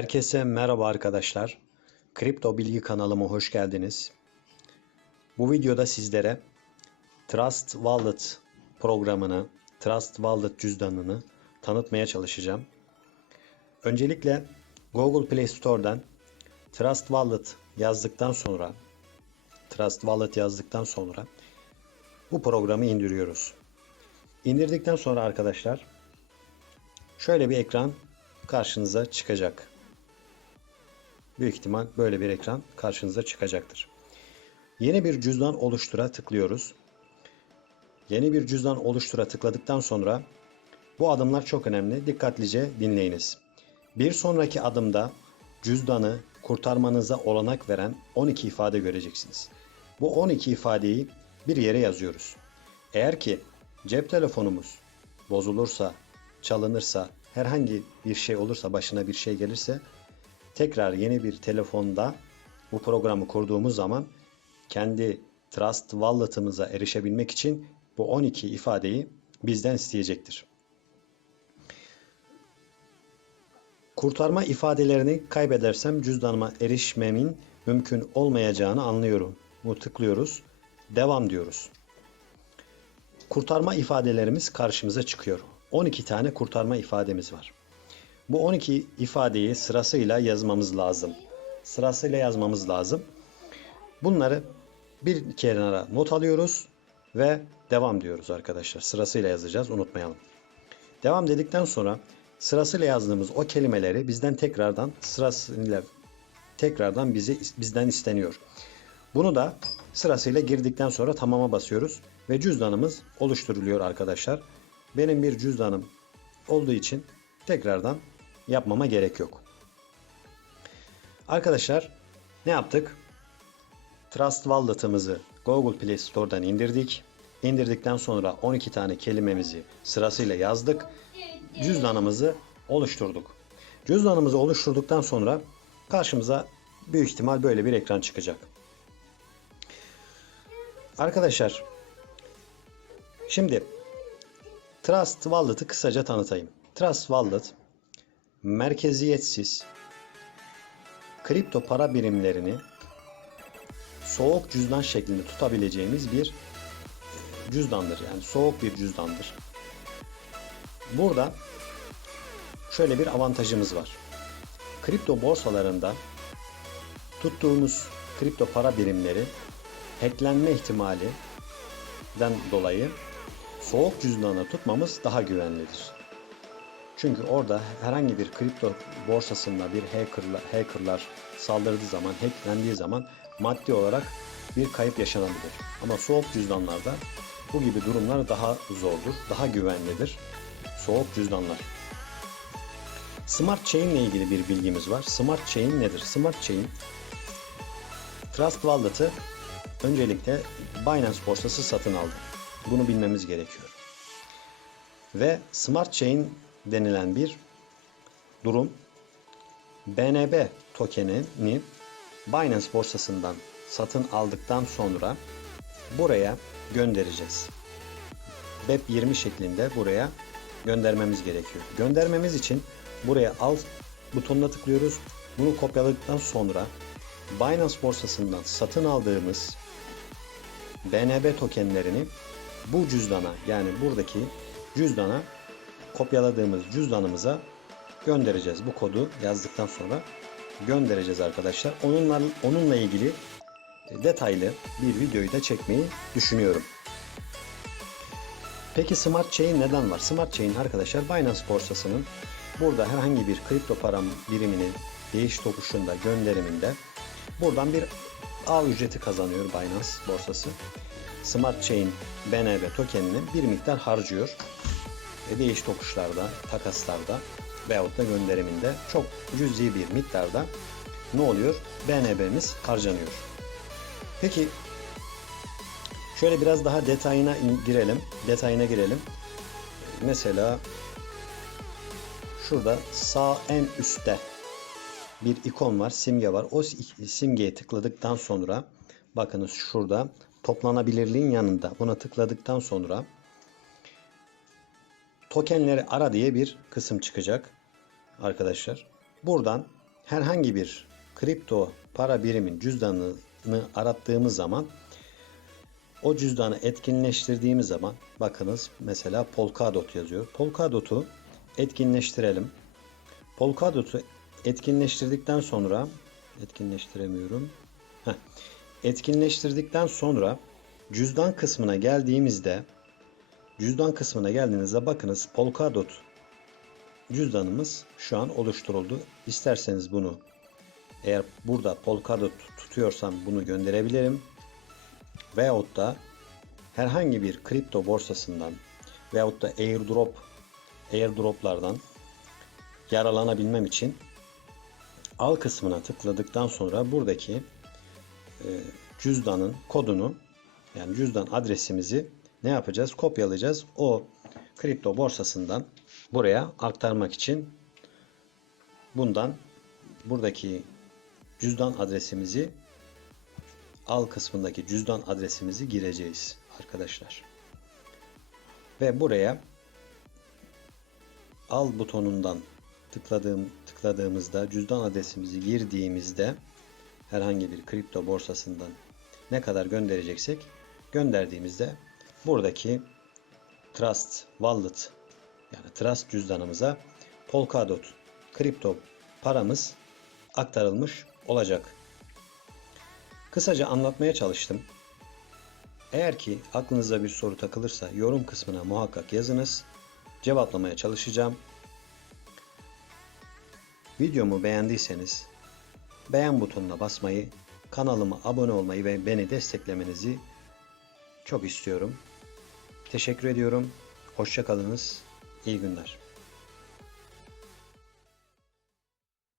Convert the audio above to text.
Herkese merhaba arkadaşlar. Kripto Bilgi kanalıma hoş geldiniz. Bu videoda sizlere Trust Wallet programını, Trust Wallet cüzdanını tanıtmaya çalışacağım. Öncelikle Google Play Store'dan Trust Wallet yazdıktan sonra Trust Wallet yazdıktan sonra bu programı indiriyoruz. İndirdikten sonra arkadaşlar şöyle bir ekran karşınıza çıkacak. Büyük ihtimal böyle bir ekran karşınıza çıkacaktır. Yeni bir cüzdan oluştura tıklıyoruz. Yeni bir cüzdan oluştura tıkladıktan sonra bu adımlar çok önemli. Dikkatlice dinleyiniz. Bir sonraki adımda cüzdanı kurtarmanıza olanak veren 12 ifade göreceksiniz. Bu 12 ifadeyi bir yere yazıyoruz. Eğer ki cep telefonumuz bozulursa, çalınırsa, herhangi bir şey olursa, başına bir şey gelirse tekrar yeni bir telefonda bu programı kurduğumuz zaman kendi Trust Wallet'ımıza erişebilmek için bu 12 ifadeyi bizden isteyecektir. Kurtarma ifadelerini kaybedersem cüzdanıma erişmemin mümkün olmayacağını anlıyorum. Bu tıklıyoruz. Devam diyoruz. Kurtarma ifadelerimiz karşımıza çıkıyor. 12 tane kurtarma ifademiz var. Bu 12 ifadeyi sırasıyla yazmamız lazım. Sırasıyla yazmamız lazım. Bunları bir kenara not alıyoruz ve devam diyoruz arkadaşlar. Sırasıyla yazacağız unutmayalım. Devam dedikten sonra sırasıyla yazdığımız o kelimeleri bizden tekrardan sırasıyla tekrardan bizi bizden isteniyor. Bunu da sırasıyla girdikten sonra tamama basıyoruz ve cüzdanımız oluşturuluyor arkadaşlar. Benim bir cüzdanım olduğu için tekrardan yapmama gerek yok. Arkadaşlar ne yaptık? Trust Wallet'ımızı Google Play Store'dan indirdik. İndirdikten sonra 12 tane kelimemizi sırasıyla yazdık. Cüzdanımızı oluşturduk. Cüzdanımızı oluşturduktan sonra karşımıza büyük ihtimal böyle bir ekran çıkacak. Arkadaşlar şimdi Trust Wallet'ı kısaca tanıtayım. Trust Wallet merkeziyetsiz kripto para birimlerini soğuk cüzdan şeklinde tutabileceğimiz bir cüzdandır. Yani soğuk bir cüzdandır. Burada şöyle bir avantajımız var. Kripto borsalarında tuttuğumuz kripto para birimleri hacklenme ihtimalinden dolayı soğuk cüzdanı tutmamız daha güvenlidir. Çünkü orada herhangi bir kripto borsasında bir hackerlar, hackerlar saldırdığı zaman, hacklendiği zaman maddi olarak bir kayıp yaşanabilir. Ama soğuk cüzdanlarda bu gibi durumlar daha zordur, daha güvenlidir. Soğuk cüzdanlar. Smart Chain ile ilgili bir bilgimiz var. Smart Chain nedir? Smart Chain Trust Wallet'ı öncelikle Binance borsası satın aldı. Bunu bilmemiz gerekiyor. Ve Smart Chain denilen bir durum BNB tokenini Binance borsasından satın aldıktan sonra buraya göndereceğiz. BEP20 şeklinde buraya göndermemiz gerekiyor. Göndermemiz için buraya al butonuna tıklıyoruz. Bunu kopyaladıktan sonra Binance borsasından satın aldığımız BNB tokenlerini bu cüzdana yani buradaki cüzdana kopyaladığımız cüzdanımıza göndereceğiz. Bu kodu yazdıktan sonra göndereceğiz arkadaşlar. Onunla, onunla ilgili detaylı bir videoyu da çekmeyi düşünüyorum. Peki Smart Chain neden var? Smart Chain arkadaşlar Binance borsasının burada herhangi bir kripto para biriminin değiş tokuşunda gönderiminde buradan bir ağ ücreti kazanıyor Binance borsası. Smart Chain BNB tokenini bir miktar harcıyor. E, değiş tokuşlarda, takaslarda veyahut da gönderiminde çok cüzi bir miktarda ne oluyor? BNB'miz harcanıyor. Peki şöyle biraz daha detayına girelim. Detayına girelim. Mesela şurada sağ en üstte bir ikon var, simge var. O simgeye tıkladıktan sonra bakınız şurada toplanabilirliğin yanında buna tıkladıktan sonra tokenleri ara diye bir kısım çıkacak arkadaşlar. Buradan herhangi bir kripto para birimin cüzdanını arattığımız zaman o cüzdanı etkinleştirdiğimiz zaman bakınız mesela Polkadot yazıyor. Polkadot'u etkinleştirelim. Polkadot'u etkinleştirdikten sonra etkinleştiremiyorum. Heh. Etkinleştirdikten sonra cüzdan kısmına geldiğimizde cüzdan kısmına geldiğinizde bakınız Polkadot cüzdanımız şu an oluşturuldu. İsterseniz bunu eğer burada Polkadot tutuyorsam bunu gönderebilirim. Veyahut da herhangi bir kripto borsasından veyahut da airdrop airdroplardan yararlanabilmem için al kısmına tıkladıktan sonra buradaki e, cüzdanın kodunu yani cüzdan adresimizi ne yapacağız? Kopyalayacağız. O kripto borsasından buraya aktarmak için bundan buradaki cüzdan adresimizi al kısmındaki cüzdan adresimizi gireceğiz arkadaşlar. Ve buraya al butonundan tıkladığım tıkladığımızda cüzdan adresimizi girdiğimizde herhangi bir kripto borsasından ne kadar göndereceksek gönderdiğimizde buradaki Trust Wallet yani Trust cüzdanımıza Polkadot kripto paramız aktarılmış olacak. Kısaca anlatmaya çalıştım. Eğer ki aklınıza bir soru takılırsa yorum kısmına muhakkak yazınız. Cevaplamaya çalışacağım. Videomu beğendiyseniz beğen butonuna basmayı, kanalıma abone olmayı ve beni desteklemenizi çok istiyorum. Teşekkür ediyorum. Hoşçakalınız. İyi günler.